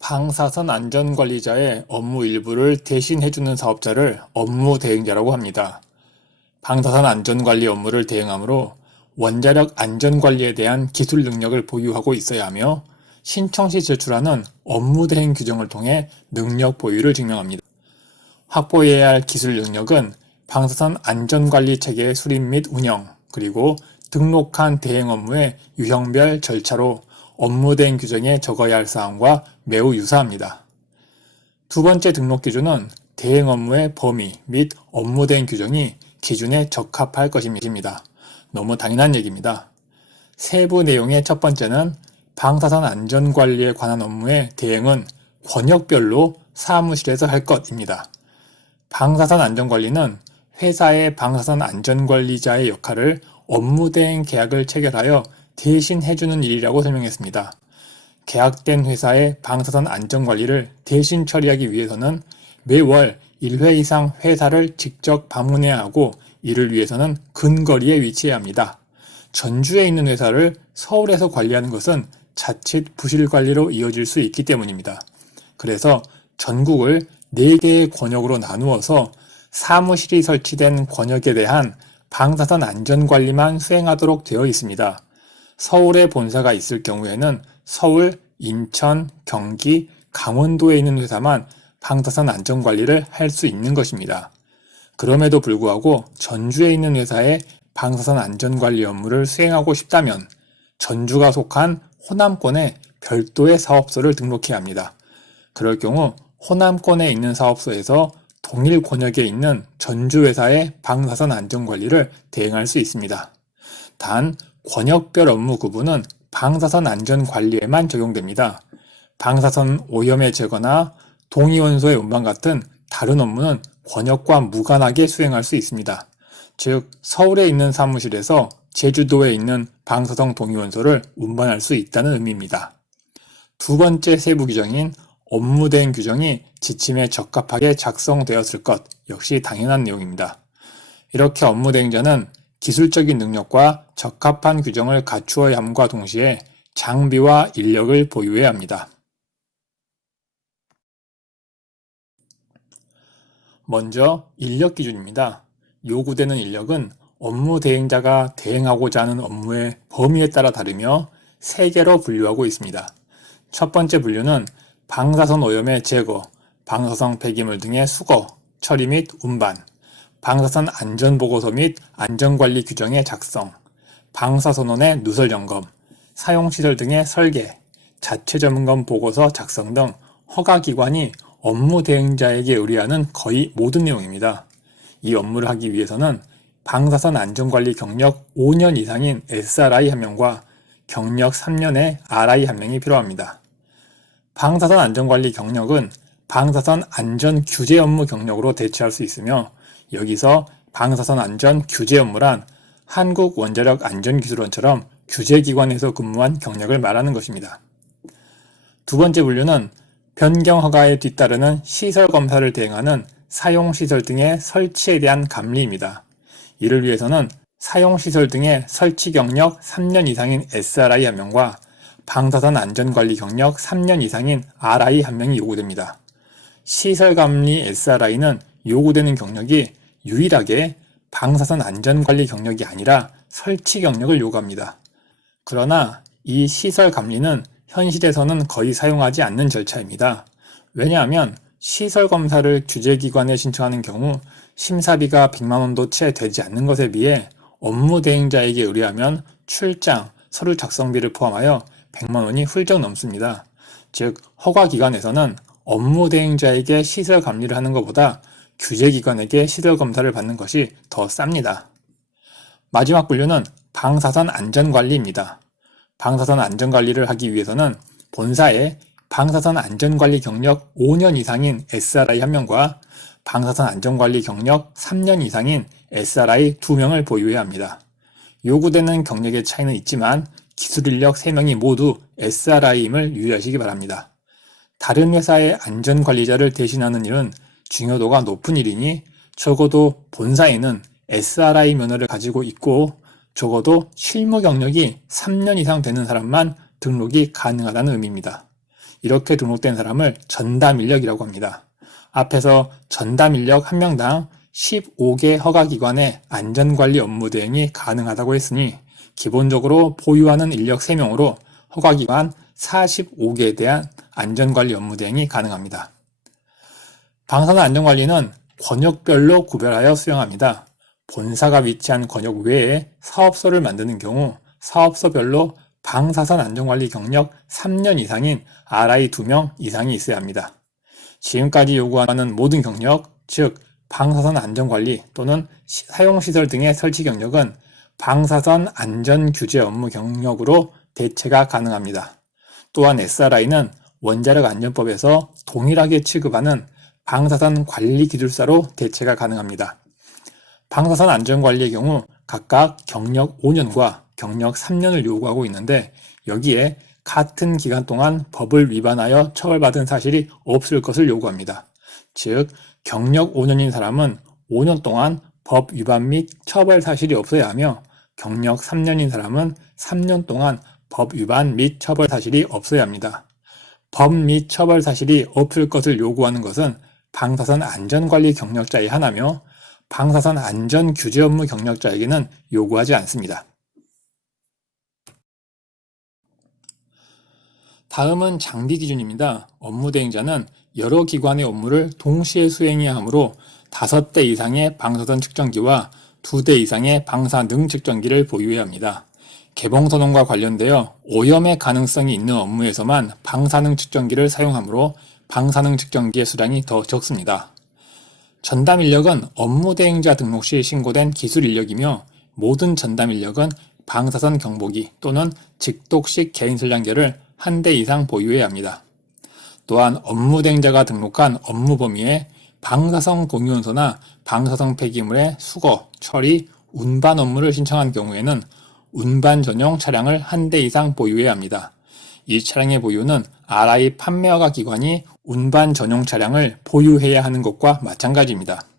방사선 안전관리자의 업무 일부를 대신해주는 사업자를 업무 대행자라고 합니다. 방사선 안전관리 업무를 대행하므로 원자력 안전관리에 대한 기술 능력을 보유하고 있어야 하며 신청 시 제출하는 업무 대행 규정을 통해 능력 보유를 증명합니다. 확보해야 할 기술 능력은 방사선 안전관리 체계의 수립 및 운영, 그리고 등록한 대행 업무의 유형별 절차로 업무 대행 규정에 적어야 할 사항과 매우 유사합니다. 두 번째 등록 기준은 대행 업무의 범위 및 업무 대행 규정이 기준에 적합할 것입니다. 너무 당연한 얘기입니다. 세부 내용의 첫 번째는 방사선 안전 관리에 관한 업무의 대행은 권역별로 사무실에서 할 것입니다. 방사선 안전 관리는 회사의 방사선 안전관리자의 역할을 업무 대행 계약을 체결하여 대신 해주는 일이라고 설명했습니다. 계약된 회사의 방사선 안전관리를 대신 처리하기 위해서는 매월 1회 이상 회사를 직접 방문해야 하고 이를 위해서는 근거리에 위치해야 합니다. 전주에 있는 회사를 서울에서 관리하는 것은 자칫 부실 관리로 이어질 수 있기 때문입니다. 그래서 전국을 4개의 권역으로 나누어서 사무실이 설치된 권역에 대한 방사선 안전관리만 수행하도록 되어 있습니다. 서울에 본사가 있을 경우에는 서울, 인천, 경기, 강원도에 있는 회사만 방사선 안전관리를 할 수 있는 것입니다. 그럼에도 불구하고 전주에 있는 회사에 방사선 안전관리 업무를 수행하고 싶다면 전주가 속한 호남권에 별도의 사업소를 등록해야 합니다. 그럴 경우 호남권에 있는 사업소에서 동일 권역에 있는 전주 회사의 방사선 안전관리를 대행할 수 있습니다. 단 권역별 업무 구분은 방사선 안전 관리에만 적용됩니다. 방사선 오염의 제거나 동위원소의 운반 같은 다른 업무는 권역과 무관하게 수행할 수 있습니다. 즉 서울에 있는 사무실에서 제주도에 있는 방사성 동위원소를 운반할 수 있다는 의미입니다. 두 번째 세부 규정인 업무 대행 규정이 지침에 적합하게 작성되었을 것 역시 당연한 내용입니다. 이렇게 업무 대행자는 기술적인 능력과 적합한 규정을 갖추어야 함과 동시에 장비와 인력을 보유해야 합니다. 먼저 인력 기준입니다. 요구되는 인력은 업무 대행자가 대행하고자 하는 업무의 범위에 따라 다르며 세 개로 분류하고 있습니다. 첫 번째 분류는 방사선 오염의 제거, 방사성 폐기물 등의 수거, 처리 및 운반, 방사선 안전보고서 및 안전관리 규정의 작성, 방사선원의 누설 점검, 사용 시설 등의 설계, 자체 점검 보고서 작성 등 허가기관이 업무 대행자에게 의뢰하는 거의 모든 내용입니다. 이 업무를 하기 위해서는 방사선 안전관리 경력 5년 이상인 SRI 한 명과 경력 3년의 RI 한 명이 필요합니다. 방사선 안전관리 경력은 방사선 안전 규제 업무 경력으로 대체할 수 있으며 여기서 방사선 안전 규제 업무란 한국 원자력 안전기술원처럼 규제기관에서 근무한 경력을 말하는 것입니다. 두 번째 분류는 변경 허가에 뒤따르는 시설 검사를 대행하는 사용시설 등의 설치에 대한 감리입니다. 이를 위해서는 사용시설 등의 설치 경력 3년 이상인 SRI 한 명과 방사선 안전관리 경력 3년 이상인 RI 한 명이 요구됩니다. 시설 감리 SRI는 요구되는 경력이 유일하게 방사선 안전관리 경력이 아니라 설치 경력을 요구합니다. 그러나 이 시설 감리는 현실에서는 거의 사용하지 않는 절차입니다. 왜냐하면 시설 검사를 규제기관에 신청하는 경우 심사비가 100만 원도 채 되지 않는 것에 비해 업무 대행자에게 의뢰하면 출장, 서류 작성비를 포함하여 100만 원이 훌쩍 넘습니다. 즉, 허가기관에서는 업무 대행자에게 시설 감리를 하는 것보다 규제기관에게 시설 검사를 받는 것이 더 쌉니다. 마지막 분류는 방사선 안전관리입니다. 방사선 안전관리를 하기 위해서는 본사에 방사선 안전관리 경력 5년 이상인 SRI 1명과 방사선 안전관리 경력 3년 이상인 SRI 2명을 보유해야 합니다. 요구되는 경력의 차이는 있지만 기술 인력 3명이 모두 SRI임을 유의하시기 바랍니다. 다른 회사의 안전관리자를 대신하는 일은 중요도가 높은 일이니 적어도 본사에는 SRI 면허를 가지고 있고 적어도 실무 경력이 3년 이상 되는 사람만 등록이 가능하다는 의미입니다. 이렇게 등록된 사람을 전담 인력이라고 합니다. 앞에서 전담 인력 한 명당 15개 허가기관의 안전관리 업무 대행이 가능하다고 했으니 기본적으로 보유하는 인력 3명으로 허가기관 45개에 대한 안전관리 업무 대행이 가능합니다. 방사선 안전관리는 권역별로 구별하여 수행합니다. 본사가 위치한 권역 외에 사업소를 만드는 경우 사업소별로 방사선 안전관리 경력 3년 이상인 RI 2명 이상이 있어야 합니다. 지금까지 요구하는 모든 경력, 즉 방사선 안전관리 또는 사용시설 등의 설치 경력은 방사선 안전규제 업무 경력으로 대체가 가능합니다. 또한 SRI는 원자력 안전법에서 동일하게 취급하는 방사선 관리 기술사로 대체가 가능합니다. 방사선 안전관리의 경우 각각 경력 5년과 경력 3년을 요구하고 있는데 여기에 같은 기간 동안 법을 위반하여 처벌받은 사실이 없을 것을 요구합니다. 즉, 경력 5년인 사람은 5년 동안 법 위반 및 처벌 사실이 없어야 하며 경력 3년인 사람은 3년 동안 법 위반 및 처벌 사실이 없어야 합니다. 법 및 처벌 사실이 없을 것을 요구하는 것은 방사선 안전관리 경력자의 하나며 방사선 안전 규제 업무 경력자에게는 요구하지 않습니다. 다음은 장비 기준입니다. 업무 대행자는 여러 기관의 업무를 동시에 수행해야 하므로 5대 이상의 방사선 측정기와 2대 이상의 방사능 측정기를 보유해야 합니다. 개봉 선언과 관련되어 오염의 가능성이 있는 업무에서만 방사능 측정기를 사용하므로 방사능 측정기의 수량이 더 적습니다. 전담 인력은 업무 대행자 등록 시 신고된 기술 인력이며 모든 전담 인력은 방사선 경보기 또는 직독식 개인 선량계를 한 대 이상 보유해야 합니다. 또한 업무 대행자가 등록한 업무 범위에 방사성 공유원소나 방사성 폐기물의 수거, 처리, 운반 업무를 신청한 경우에는 운반 전용 차량을 한 대 이상 보유해야 합니다. 이 차량의 보유는 RI 판매허가 기관이 운반 전용 차량을 보유해야 하는 것과 마찬가지입니다.